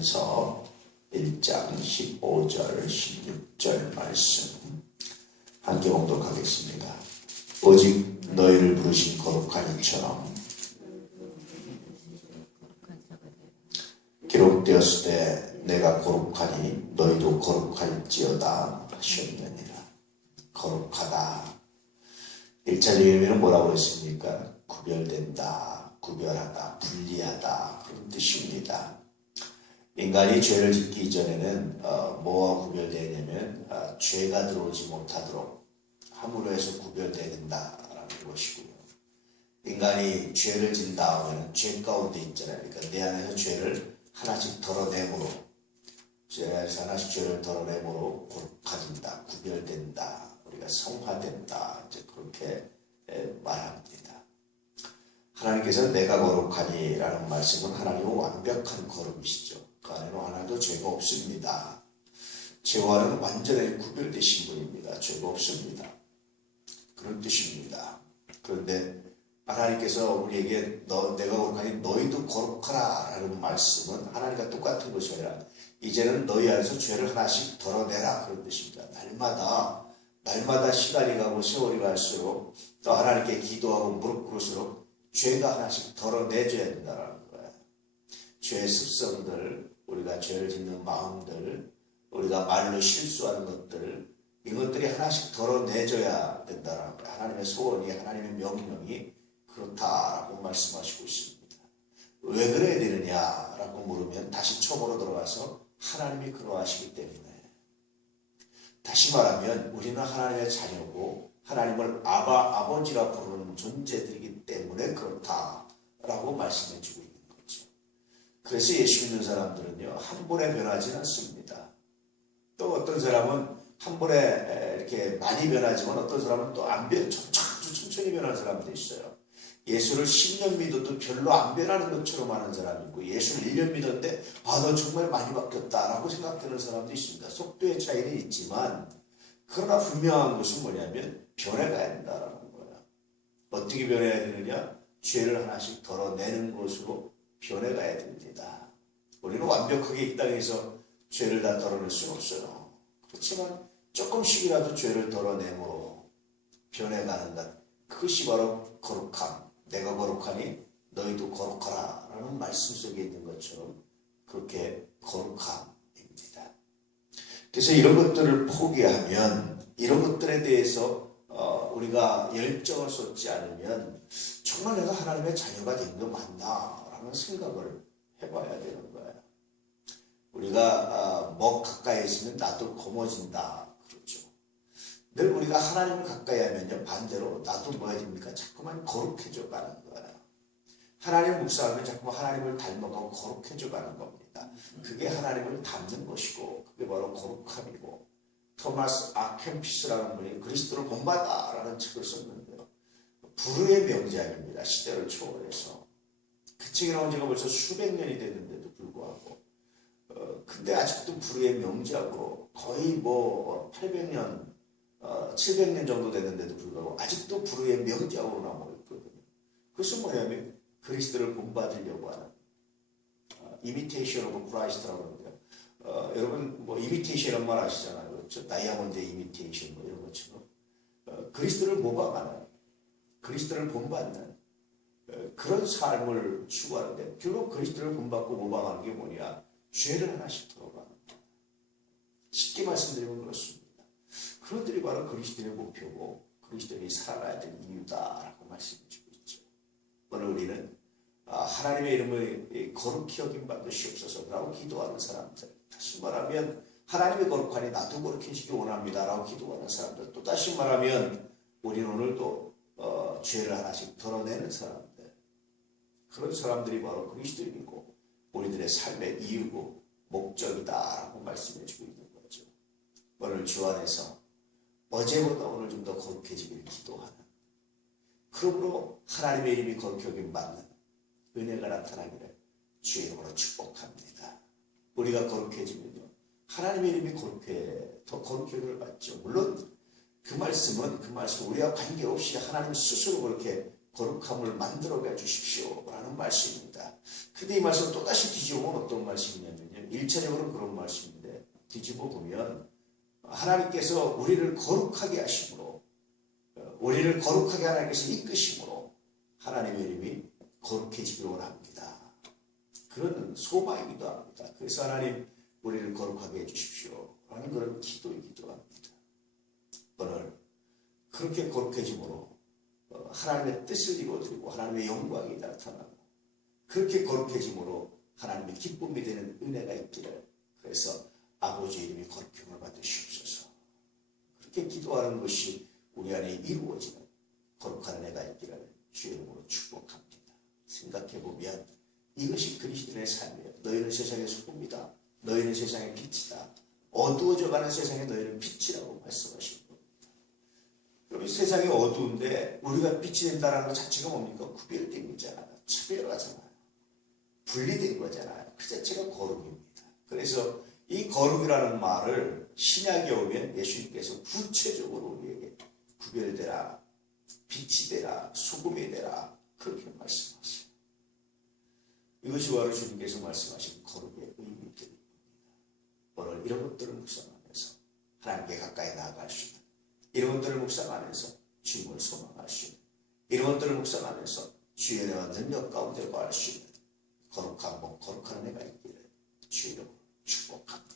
고린도전서 1장 15절 16절 말씀 함께 봉독하겠습니다. 오직 너희를 부르신 거룩한 이처럼 기록되었을 때 내가 거룩하니 너희도 거룩할지어다 하셨느니라. 거룩하다. 1차 예배는 뭐라고 했습니까? 구별된다, 구별하다, 분리하다 그런 뜻입니다. 인간이 죄를 짓기 이전에는 뭐와 구별되냐면 죄가 들어오지 못하도록 함으로 해서 구별되어야 된다라는 것이고요. 인간이 죄를 진 다음에는 죄 가운데 있잖아요. 그러니까 내 안에서 죄를 하나씩 덜어내므로 하나씩 죄를 덜어내므로 거룩해진다, 구별된다, 우리가 성화된다 이제 그렇게 말합니다. 하나님께서 내가 거룩하니 라는 말씀은 하나님은 완벽한 거룩이시죠. 그 안에는 하나도 죄가 없습니다. 죄와는 완전히 구별되신 분입니다. 죄가 없습니다. 그런 뜻입니다. 그런데 하나님께서 우리에게 내가 거룩하니 너희도 거룩하라 라는 말씀은 하나님과 똑같은 것이 아니라 이제는 너희 안에서 죄를 하나씩 덜어내라 그런 뜻입니다. 날마다 시간이 가고 세월이 갈수록 또 하나님께 기도하고 무릎 꿇을수록 죄가 하나씩 덜어내줘야 된다는 거예요. 죄의 습성들, 우리가 죄를 짓는 마음들, 우리가 말로 실수하는 것들, 이것들이 하나씩 덜어내줘야 된다는 거예요. 하나님의 소원이, 하나님의 명령이 그렇다라고 말씀하시고 있습니다. 왜 그래야 되느냐라고 물으면 다시 처음으로 들어가서 하나님이 그러하시기 때문에. 다시 말하면 우리는 하나님의 자녀고 하나님을 아버지라 부르는 존재들이기 때문에 그렇다라고 말씀해 주고 있는 거죠. 그래서 예수 믿는 사람들은요, 한 번에 변하지 않습니다. 또 어떤 사람은 한 번에 이렇게 많이 변하지만 어떤 사람은 또 안 변, 아주 천천히 변하는 사람도 있어요. 예수를 10년 믿어도 별로 안 변하는 것처럼 하는 사람이 있고, 예수를 1년 믿었는데 너 정말 많이 바뀌었다라고 생각되는 사람도 있습니다. 속도의 차이는 있지만 그러나 분명한 것은 뭐냐면 변해가야 된다라는 거예요. 어떻게 변해야 되느냐? 죄를 하나씩 덜어내는 것으로 변해가야 됩니다. 우리는 완벽하게 이 땅에서 죄를 다 덜어낼 수는 없어요. 그렇지만 조금씩이라도 죄를 덜어내므로 변해가는 것, 그것이 바로 거룩함. 내가 거룩하니 너희도 거룩하라 라는 말씀 속에 있는 것처럼 그렇게 거룩함입니다. 그래서 이런 것들을 포기하면, 이런 것들에 대해서 우리가 열정을 쏟지 않으면 정말 내가 하나님의 자녀가 된 거 맞나 라는 생각을 해봐야 되는 거예요. 우리가 가까이 있으면 나도 검어진다 그렇죠. 늘 우리가 하나님을 가까이 하면요, 반대로 나도 뭐야 됩니까? 자꾸만 거룩해져 가는 거예요. 하나님을 묵상하면 자꾸만 하나님을 닮아가고 거룩해져 가는 겁니다. 그게 하나님을 닮는 것이고 그게 바로 거룩함이고, 토마스 아켐피스라는 분이 그리스도를 본받아라는 책을 썼는데요. 불후의 명작입니다. 시대를 초월해서. 그 책이 나온 지가 벌써 수백 년이 됐는데도 불구하고 근데 아직도 불후의 명작으로 거의 800년 700년 정도 됐는데도 불구하고 아직도 불후의 명작으로 남아있거든요. 그것은 뭐냐면 그리스도를 본받으려고 하는 imitation of Christ라고 하는데요. 여러분 imitation 말 아시잖아요. 그렇죠? 다이아몬드의 imitation 이런 것처럼 그리스도를 모방하는, 그리스도를 본받는 그런 삶을 추구하는데, 결국 그리스도를 본받고 모방하는 게 뭐냐? 죄를 하나씩 덜어가는 거예요. 쉽게 말씀드리면 그렇습니다. 그것들이 바로 그리스도의 목표고 그리스도인이 살아가야 될 이유다라고 말씀해 주고 있죠. 오늘 우리는 하나님의 이름을 거룩히 여김 받으시옵소서라고 기도하는 사람들, 다시 말하면 하나님의 거룩하니 나도 거룩해지기 원합니다라고 기도하는 사람들, 또 다시 말하면 우리는 오늘도 죄를 하나씩 덜어내는 사람들, 그런 사람들이 바로 그리스도인이고 우리들의 삶의 이유고 목적이다라고 말씀해 주고 있는 거죠. 오늘 주 안에서 어제보다 오늘 좀 더 거룩해지기를 기도하는, 그러므로 하나님의 이름이 거룩히 여김 받는 은혜가 나타나기를 주의 이름으로 축복합니다. 우리가 거룩해지면요, 하나님의 이름이 더 거룩히 여김을 받죠. 물론 그 말씀은 우리와 관계없이 하나님 스스로 그렇게 거룩함을 만들어가 주십시오 라는 말씀입니다. 근데 이 말씀을 또다시 뒤집어보면 어떤 말씀이냐면요, 1차적으로 그런 말씀인데 뒤집어 보면 하나님께서 우리를 거룩하게 하심으로 우리를 거룩하게 하나님께서 이끄심으로 하나님의 이름이 거룩해지기를 원합니다. 그런 소망이기도 합니다. 그래서 하나님 우리를 거룩하게 해주십시오 라는 그런 기도이기도 합니다. 오늘 그렇게 거룩해짐으로 하나님의 뜻을 이루어드리고 하나님의 영광이 나타나고 그렇게 거룩해짐으로 하나님의 기쁨이 되는 은혜가 있기를 그래서 아버지의 이름이 거룩함을 받으시옵소서. 그렇게 기도하는 것이 우리 안에 이루어지는 거룩한 은혜가 있기를 주의 이름으로 축복합니다. 생각해보면 이것이 그리스도인의 삶이에요. 너희는 세상의 소금이다. 너희는 세상의 빛이다. 어두워져가는 세상에 너희는 빛이라고 말씀하시는 겁니다. 그럼 이 세상이 어두운데 우리가 빛이 된다는 것 자체가 뭡니까? 구별된 거잖아요. 차별하잖아요. 분리된 거잖아요. 그 자체가 거룩입니다. 그래서 이 거룩이라는 말을 신약에 오면 예수님께서 구체적으로 우리에게 구별되라, 빛이 되라, 소금이 되라 그렇게 말씀하세요. 이것이 바로 주님께서 말씀하신 거룩의 의미들입니다. 오늘 이런 것들을 묵상하면서 하나님께 가까이 나아갈 수 있는 이런 것들을 묵상하면서 주님을 소망할 수 있는 이런 것들을 묵상하면서 주의 은혜와 능력 가운데 거할 수 있는 거룩한 은혜가 있기를 주의 이름으로 축복합니다.